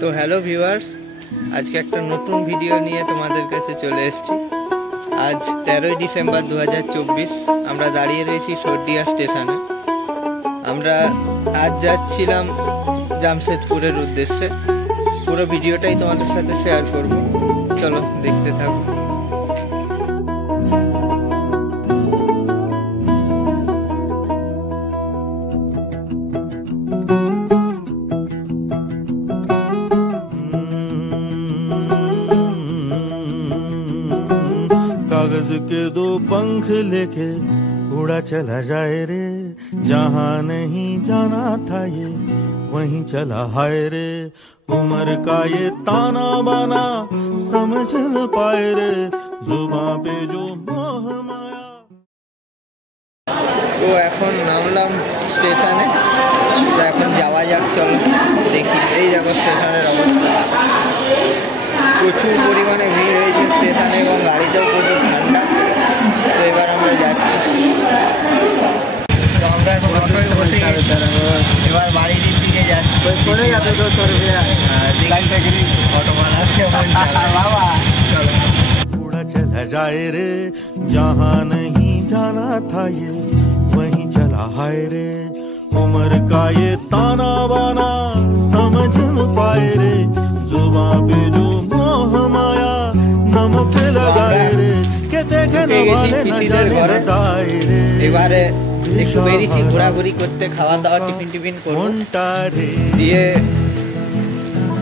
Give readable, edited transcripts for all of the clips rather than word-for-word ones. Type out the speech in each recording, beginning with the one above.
তো hello viewers, আজকে একটা নতুন ভিডিও নিয়ে তোমাদের কাছে চলে এসেছি। আজ 13ই ডিসেম্বর 2024। আমরা দাঁড়িয়ে রয়েছি সর্দিয়া স্টেশনে। আমরা আজ যাচ্ছিলাম জামশেদপুরের উদ্দেশ্যে। পুরো ভিডিওটাই তোমাদের সাথে শেয়ার করব, চলো দেখতে থাকো। कागज के दो पंख लेके उड़ा चला जाए रे, जहाँ नहीं जाना था ये वहीं चला हाय रे। उम्र का ये ताना बाना समझ न पाए रे, जुबां पे जो मोह माया। তো এখন নামলাম স্টেশনে, এখন যাওয়া যাক, চলো দেখি। এই দেখো স্টেশনের অবস্থা, প্রচুর পরিমাণে ভিড় হয়েছে স্টেশনে এবং গাড়িতেও প্রচুর ঠান্ডা। তো এবার আমরা যাচ্ছি। তো আমরা এখন অটোয় বসে এবার বাড়ির দিকে যাচ্ছি। অটোওয়ালা চলো। उड़ा चला जाए रे, जहाँ नहीं जाना था ये वहीं चला हाय रे। उम्र का ये ताना बाना समझ न पाए रे, जुबां पे जो मोह माया नमक लगाए रे, के देखे न वाले न जाने न दाए रे। এবারে একটু বেরিয়েছি ঘোরাঘুরি করতে, খাওয়া দাওয়া টিফিন করবো, দিয়ে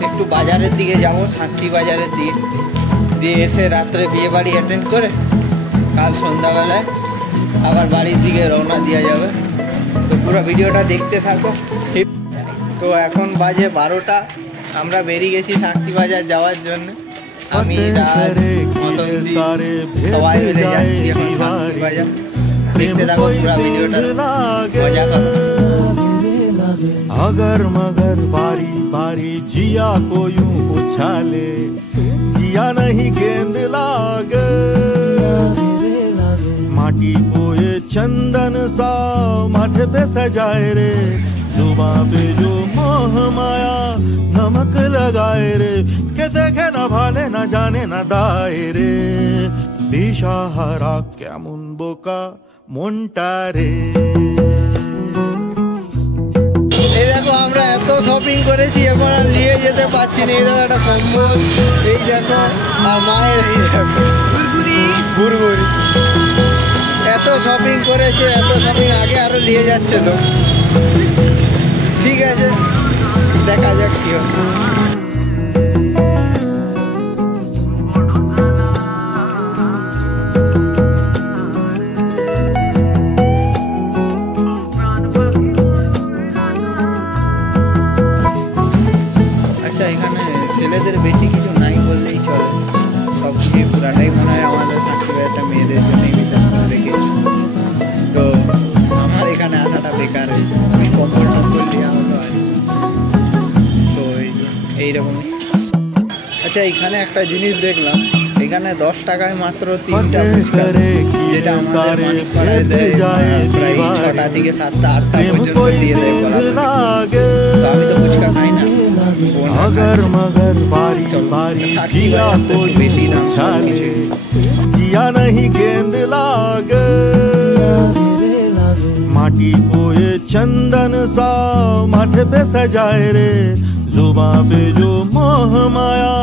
একটু বাজারের দিকে যাবো, সাঁতরি বাজারের দিকে, দিয়ে এসে রাত্রে বিয়ে বাড়ি অ্যাটেন্ড করে কাল সন্ধ্যাবেলায় আবার বাড়ির দিকে রওনা দেওয়া যাবে। তো পুরো ভিডিওটা দেখতে থাকো। তো এখন বাজে 12টা, আমরা বেরিয়ে গেছি সাঁতরি বাজার যাওয়ার জন্য। আমি সবাই মিলে যাচ্ছি এখন সাঁতরি বাজার। দেখতে থাকো পুরো ভিডিওটা, মজা করো। अगर मगर बारी बारी जिया को यूं उछाले, जिया नहीं गेंद लागे, माटी को ये चंदन सा माथे पे सजाए रे, जुबां पे जो मोह माया नमक लगाए रे, के देखे न भाले न जाने न दाए रे। दिशाहारा केमन बोका মনটা রে। এই দেখো আমরা এত শপিং করেছি, এখন আর নিয়ে যেতে পারছি না। এই দেখো একটা কম্বল, এই দেখো, আর মায়ের এই দেখো ঘুরঘুরি। এত শপিং করেছে, এত শপিং, আগে আরো নিয়ে যাচ্ছে তো। ঠিক আছে, দেখা যাক কি হয়। এখানে ছেলেদের বেশি কিছু নাই বললেই চলে, সব কিছু পুরাটাই মনে হয় আমাদের সার্টিফিকেটটা মেয়েদের জন্যই বিশেষ করে রেখেছি। তো আমার এখানে আসাটা বেকার হয়েছে, আমি কম্বল টম্বল দেওয়া হলো আর। তো এইরকম। আচ্ছা, এখানে একটা জিনিস দেখলাম, এখানে 10 টাকায় মাত্র 3টা ফুচকা, যেটা আমাদের মানিকপাড়ায় দেয় প্রায় 6টা থেকে 7টা 8টা পর্যন্ত দিয়ে দেয় বলা। তো আমি তো ফুচকা খাই না। अगर मगर बारी बारी जिया को यूं उछाले, जिया नहीं गेंद लागे, माटी को ये चंदन सा माथे पे सजाए रे, जुबां पे जो मोह माया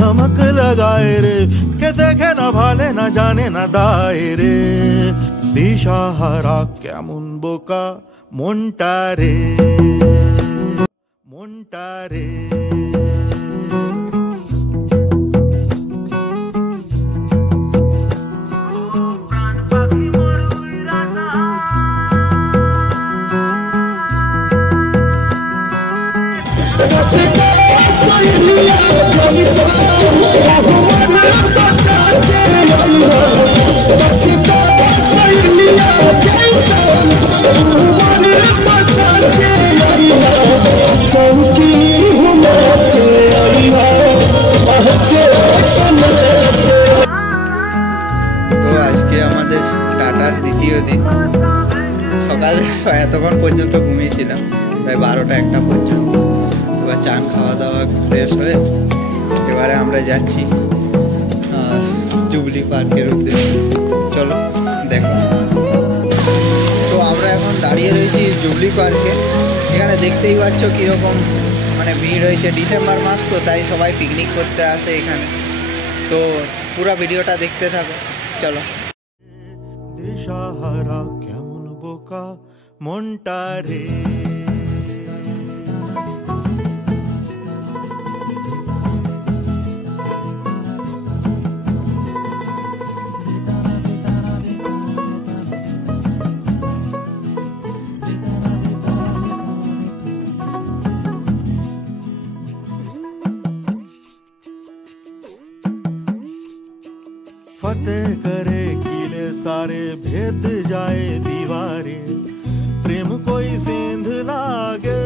नमक लगाए रे, के देखे न भाले न जाने न दाए रे। दिशाहारा केमन बोका মনটা রে, মনটা রে। আমাদের টাটার দ্বিতীয় দিন। সকাল এতক্ষণ পর্যন্ত ঘুমিয়েছিলাম, প্রায় 12টা 1টা পর্যন্ত। এবার চান খাওয়া দাওয়া ফ্রেশ হয়ে এবারে আমরা যাচ্ছি জুবলি পার্কের উদ্দেশ্যে। চলো দেখো। তো আমরা এখন দাঁড়িয়ে রয়েছি জুবলি পার্কে। এখানে দেখতেই পাচ্ছ কীরকম মানে ভিড় হয়েছে। ডিসেম্বর মাস তো, তাই সবাই পিকনিক করতে আসে এখানে। তো পুরো ভিডিওটা দেখতে থাকো। চলো। দিশাহারা কেমন বোকা মনটা রে, फतेह करे किले सारे भेद जाए दीवारे, प्रेम कोई सेंध लागे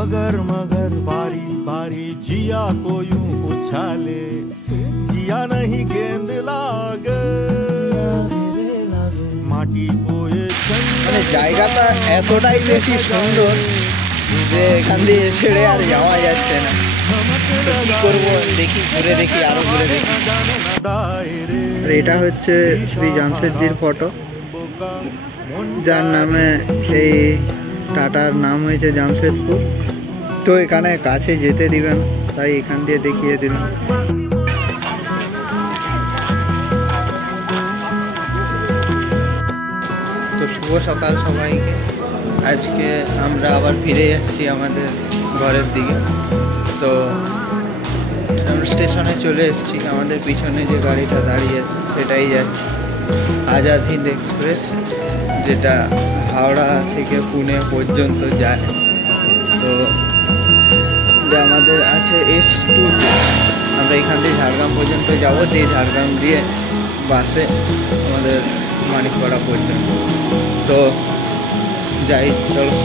अगर मगर बारी बारी जिया को यूं उछाले, जिया नहीं गेंद लागे माटी को ये মানে জায়গাটা এতটাই বেশি সুন্দর যে এখান দিয়ে ছেড়ে আর যাওয়া যাচ্ছে না। কি করবো, দেখি ঘুরে দেখি, আরো ঘুরে দেখি। আর এটা হচ্ছে শ্রী জামশেদজির ফটো, যার নামে এই টাটার নাম হয়েছে জামশেদপুর। তো এখানে কাছে যেতে দিবেন, তাই এখান দিয়ে দেখিয়ে দিলাম। তো শুভ সকাল সবাইকে। আজকে আমরা আবার ফিরে যাচ্ছি আমাদের ঘরের দিকে। তো আমরা স্টেশনে চলে এসেছি। আমাদের পিছনে যে গাড়িটা দাঁড়িয়ে আছে সেটাই যাচ্ছে, আজাদ হিন্দ এক্সপ্রেস, যেটা হাওড়া থেকে পুনে পর্যন্ত যায়। তো আমাদের আছে S2। আমরা এখান দিয়ে ঝাড়গ্রাম পর্যন্ত যাবো, দিয়ে ঝাড়গ্রাম দিয়ে বাসে আমাদের মানিকপাড়া পর্যন্ত। তো যাই, চলো।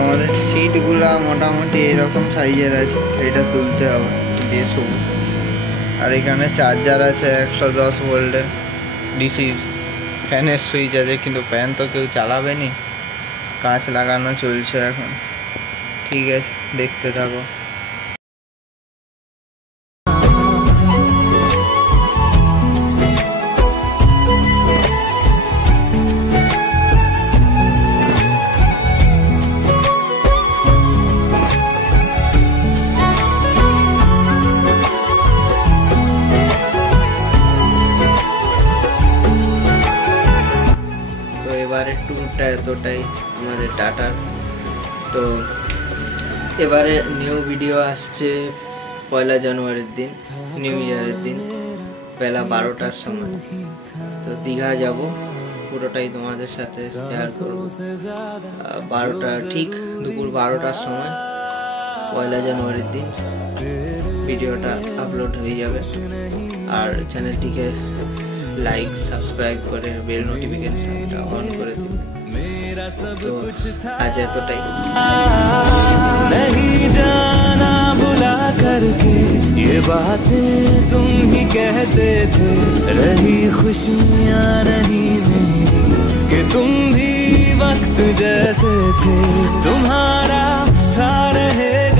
আমাদের সিটগুলা মোটামুটি এরকম সাইজের আছে, এটা তুলতে হবে দিয়ে শুভ। আর এখানে চার্জার আছে 110 ভোল্টের, ডিসি ফ্যানের সুইচ আছে, কিন্তু ফ্যান তো কেউ চালাবে নি, কাঁচ লাগানো চলছে এখন। ঠিক আছে, দেখতে থাকো। এবারে ট্যুরটা এতটাই আমাদের টাটার। তো এবারে নিউ ভিডিও আসছে 1 জানুয়ারির দিন, নিউ ইয়ারের দিন, বেলা 12টার সময়। তো দীঘা যাব, পুরোটাই তোমাদের সাথে শেয়ার করব। 12টা ঠিক দুপুর 12টার সময় 1 জানুয়ারির দিন ভিডিওটা আপলোড হয়ে যাবে। আর চ্যানেলটিকে লাইক সাবস্ক্রাইব করে বেল নোটিফিকেশনটা অন করে দিবেন। তো আজ এতটাই। नहीं जाना भुला करके ये बातें तुम ही कहते थे, रही खुशियाँ नहीं मेरी कि तुम भी वक्त जैसे थे, तुम्हारा था रहेगा